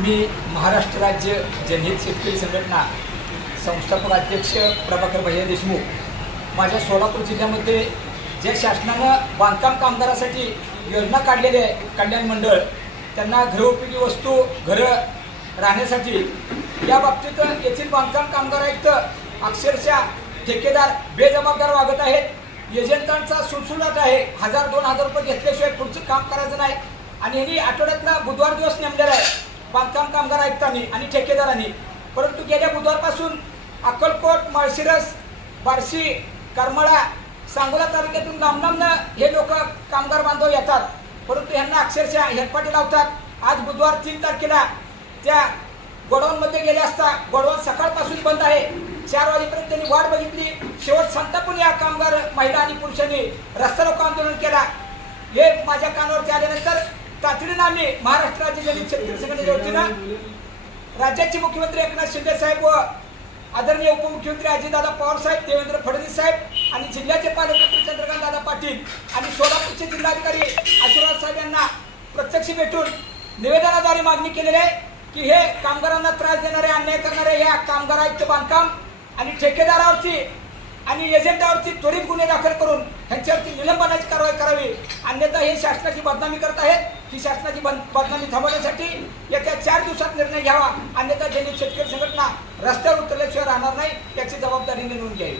मी महाराष्ट्र राज्य जनहित शेतकरी संघटना संस्थापक अध्यक्ष प्रभाकर भैया देशमुख। माझ्या सोलापूर जिल्ह्यामध्ये ज्या शासनानं बांधकाम कामगारासाठी योजना काढलेली आहे, कल्याण मंडळ, त्यांना घरोपयोगी वस्तू, घरं राहण्यासाठी, या बाबतीत येथील बांधकाम कामगार आयुक्त अक्षरशः ठेकेदार बेजबाबदार वागत आहेत। एजंटांचा सुटसुटाट आहे। 1000-2000 रुपये घेतल्याशिवाय पुढचं काम करायचं नाही आणि यांनी आठवड्यातला बुधवार दिवस नेमलेला आहे बांधकाम कामगार आयुक्तांनी आणि ठेकेदारांनी। परंतु गेल्या बुधवारपासून अक्कलकोट, माळशिरस, बार्शी, करमाळा, सांगोला तालुक्यातून लांब-लांबनं हे लोक कामगार बांधव येतात, परंतु यांना अक्षरशः हेलपाटे लावतात। आज बुधवार 3 तारखेला त्या गोडाऊनमध्ये गेले असता गोडाऊन सकाळपासून बंद आहे। 4 वाजेपर्यंत त्यांनी वाट बघितली। शेवट संतापून या कामगार महिला आणि पुरुषांनी रस्ता रोको आंदोलन केला। हे माझ्या कानावरती आल्यानंतर तातडीनं आम्ही महाराष्ट्र राज्य जनहित शेतकरी संघटनेच्या वतीनं राज्याचे मुख्यमंत्री एकनाथ शिंदे साहेब व आदरणीय उपमुख्यमंत्री अजितदादा पवार साहेब, देवेंद्र फडणवीस साहेब आणि जिल्ह्याचे पालकमंत्री चंद्रकांत दादा पाटील आणि सोलापूरचे जिल्हाधिकारी आशीर्वाद साहेब यांना प्रत्यक्ष भेटून निवेदनाद्वारे मागणी केलेली आहे की हे कामगारांना त्रास देणारे, अन्याय करणारे या कामगार आयुक्त बांधकाम आणि ठेकेदारावरती आणि एजंटावरती त्वरित गुन्हे दाखल करून त्यांच्यावरती निलंबनाची कारवाई करावी, अन्यथा हे शासनाची बदनामी करत आहेत। ही शासनाची बदनामी थांबवण्यासाठी येत्या 4 दिवसात निर्णय घ्यावा, अन्यथा जनहित शेतकरी संघटना रस्त्यावर उतरल्याशिवाय राहणार नाही, याची जबाबदारी नेमून घ्यावी।